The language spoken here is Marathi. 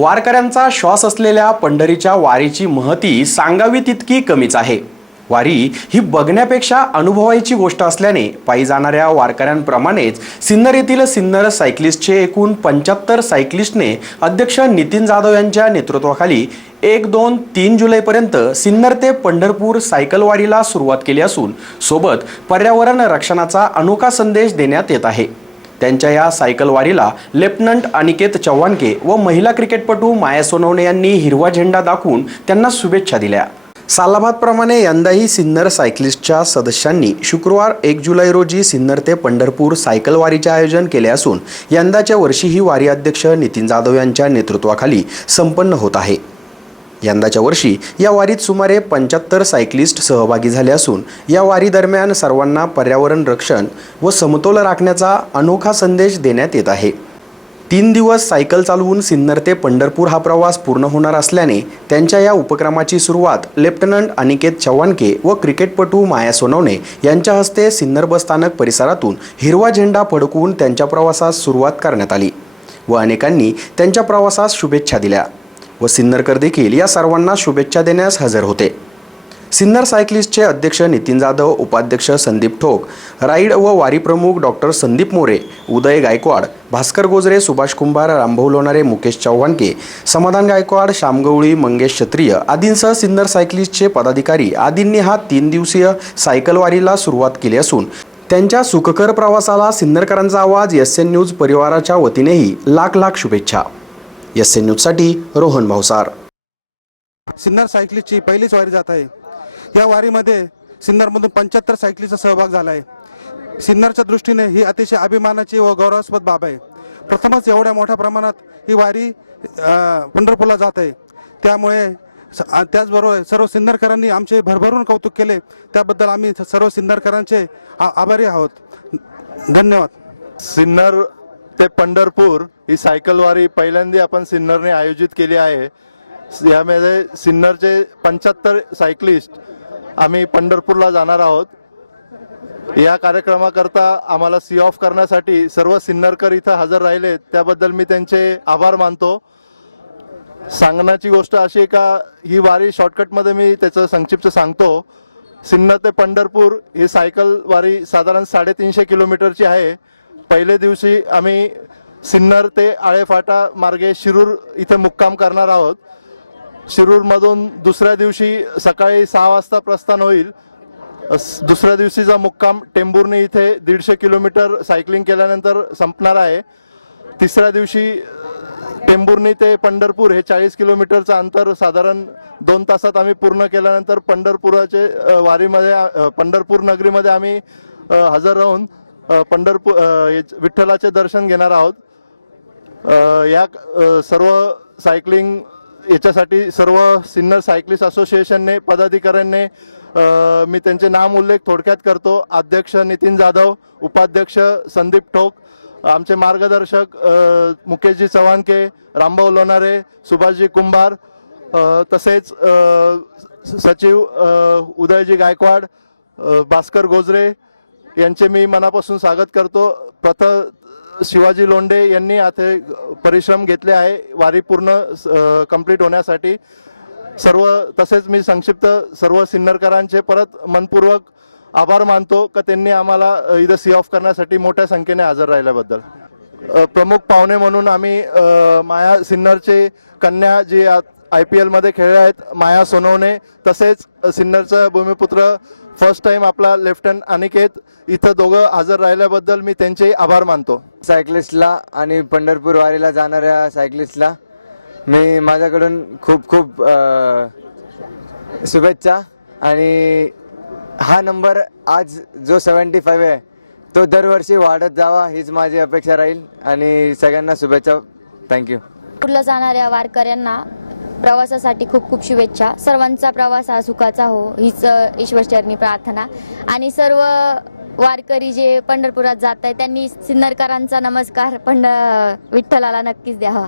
वारकऱ्यांचा श्वास असलेल्या पंढरीच्या वारीची महती सांगावी तितकी कमीच आहे. वारी ही बघण्यापेक्षा अनुभवायची गोष्ट असल्याने पायी जाणाऱ्या वारकऱ्यांप्रमाणेच सिन्नर येथील सिन्नर सायक्लिस्टचे एकूण पंच्याहत्तर सायक्लिस्टने अध्यक्ष नितीन जाधव यांच्या नेतृत्वाखाली एक दोन तीन जुलैपर्यंत सिन्नर ते पंढरपूर सायकल वारीला सुरुवात केली असून सोबत पर्यावरण रक्षणाचा अनोखा संदेश देण्यात येत आहे. त्यांच्या या सायकलवारीला लेफ्टनंट अनिकेत चव्हाणके व महिला क्रिकेटपटू माया सोनवणे यांनी हिरवा झेंडा दाखवून त्यांना शुभेच्छा दिल्या. सालाबादप्रमाणे यंदाही सिन्नर सायकलिस्टच्या सदस्यांनी शुक्रवार एक जुलै रोजी सिन्नर ते पंढरपूर सायकल वारीचे आयोजन केले असून यंदाच्या वर्षी ही वारी अध्यक्ष नितीन जाधव यांच्या नेतृत्वाखाली संपन्न होत आहे. यंदाच्या वर्षी या वारीत सुमारे पंच्याहत्तर सायक्लिस्ट सहभागी झाले असून या वारीदरम्यान सर्वांना पर्यावरण रक्षण व समतोल राखण्याचा अनोखा संदेश देण्यात येत आहे. तीन दिवस सायकल चालवून सिन्नर ते पंढरपूर हा प्रवास पूर्ण होणार असल्याने त्यांच्या या उपक्रमाची सुरुवात लेफ्टनंट अनिकेत चव्हाणके व क्रिकेटपटू माया सोनवणे यांच्या हस्ते सिन्नर बसस्थानक परिसरातून हिरवा झेंडा फडकवून त्यांच्या प्रवासास सुरुवात करण्यात आली व अनेकांनी त्यांच्या प्रवासास शुभेच्छा दिल्या. व सिन्नरकर देखील या सर्वांना शुभेच्छा देण्यास हजर होते. सिन्नर सायकलिस्टचे अध्यक्ष नितीन जाधव उपाध्यक्ष संदीप ठोक राईड व वारी प्रमुख डॉक्टर संदीप मोरे उदय गायकवाड भास्कर गोजरे सुभाष कुंभार रामभाऊ लोणारे मुकेश चव्हाणके समाधान गायकवाड श्यामगवळी मंगेश क्षत्रिय आदींसह सिन्नर सायकलिस्टचे पदाधिकारी आदींनी हा तीन दिवसीय सायकल वारीला सुरुवात केली असून त्यांच्या सुखकर प्रवासाला सिन्नरकरांचा आवाज एस एन न्यूज परिवाराच्या वतीनेही लाख लाख शुभेच्छा. एस एन न्यूजसाठी रोहन भावसार सिन्नर सायकलिस्टची पहिलीच वारी जात आहे. या वारीमध्ये सिन्नरमधून पंच्याहत्तर सायकलीचा सहभाग झाला आहे सिन्नरच्या दृष्टीने ही अतिशय अभिमानाची व गौरवास्पद बाब आहे. प्रथमच एवढ्या मोठ्या प्रमाणात ही वारी पंढरपूरला जात आहे. त्यामुळे त्याचबरोबर सर्व सिन्नरकरांनी आमचे भरभरून कौतुक केले. त्याबद्दल आम्ही सर्व सिन्नरकरांचे आभारी आहोत. धन्यवाद. सिन्नर ते पंढरपूर ही सायकलवारी पहिल्यांदा आपण सिन्नरने आयोजित केली आहे. यामध्ये सिन्नरचे पंच्याहत्तर सायकलिस्ट आम्ही पंढरपूरला जाणार आहोत. या कार्यक्रमाकरता आम्हाला सी ऑफ करण्यासाठी सर्व सिन्नरकर इथं हजर राहिले त्याबद्दल मी त्यांचे आभार मानतो. सांगण्याची गोष्ट अशी आहे का ही वारी शॉर्टकटमध्ये मी त्याचं संक्षिप्त सांगतो. सिन्नर ते पंढरपूर ही सायकल वारी साधारण साडेतीनशे किलोमीटरची आहे. पहिल्या दिवशी आम्ही सिन्नर ते आळेफाटा मार्गे शिरूर इथे मुक्काम करणार आहोत. शिरूरमधून दुसऱ्या दिवशी सकाळी सहा वाजता प्रस्थान होईल. दुसऱ्या दिवशीचा मुक्काम टेंभुर्णी इथे दीडशे किलोमीटर सायकलिंग केल्यानंतर संपणार आहे. तिसऱ्या दिवशी टेंभुर्णी ते पंढरपूर हे चाळीस किलोमीटरचं अंतर साधारण दोन तासात आम्ही पूर्ण केल्यानंतर पंढरपुराचे वारीमध्ये पंढरपूर नगरीमध्ये आम्ही हजर राहून पंढरपूर विठ्ठलाचे दर्शन घेणार आहोत. या सर्व सायकलिंग याच्यासाठी सर्व सिन्नर सायकलिस्ट असोसिएशनने पदाधिकाऱ्यांनी मी त्यांचे नाम उल्लेख थोडक्यात करतो. अध्यक्ष नितीन जाधव उपाध्यक्ष संदीप ठोक आमचे मार्गदर्शक मुकेशजी चव्हाणके रामभाऊ लोणारे सुभाषजी कुंभार तसेच स- सचिव उदयजी गायकवाड भास्कर गोजरे यांचे मी मनापासून स्वागत करतो. प्रथ शिवाजी लोंढे यांनी आता परिश्रम घेतले आहे. वारी पूर्ण कंप्लीट होण्यासाठी. सर्व तसेच मी संक्षिप्त सर्व सिन्नरकरांचे परत मनपूर्वक आभार मानतो का त्यांनी आम्हाला इथं सी ऑफ करण्यासाठी मोठ्या संख्येने हजर राहिल्याबद्दल. प्रमुख पाहुणे म्हणून आम्ही माया सिन्नरचे कन्या जी आय पी एलमध्ये खेळल्या आहेत. माया सोनवणे तसेच सिन्नरचा भूमिपुत्र फर्स्ट टाइम आपला लेफ्टनंट अनिकेत इथं दोघं हजर राहिल्याबद्दल मी त्यांचे आभार मानतो. सायकलिस्टला आणि पंढरपूर वारीला जाणाऱ्या सायकलिस्टला मी माझ्याकडून खूप खूप शुभेच्छा. आणि हा नंबर आज जो सेवन्टी फाईव्ह आहे तो दरवर्षी वाढत जावा हीच माझी अपेक्षा राहील. आणि सगळ्यांना शुभेच्छा. थँक्यू टूरला जाणाऱ्या वारकऱ्यांना प्रवासासाठी खूप खूप शुभेच्छा. सर्वांचा प्रवास हा सुखाचा हो हीच ईश्वरचरणी प्रार्थना. आणि सर्व वारकरी जे पंढरपुरात जात आहेत त्यांनी सिन्नरकरांचा नमस्कार पंढ विठ्ठलाला नक्कीच द्यावा.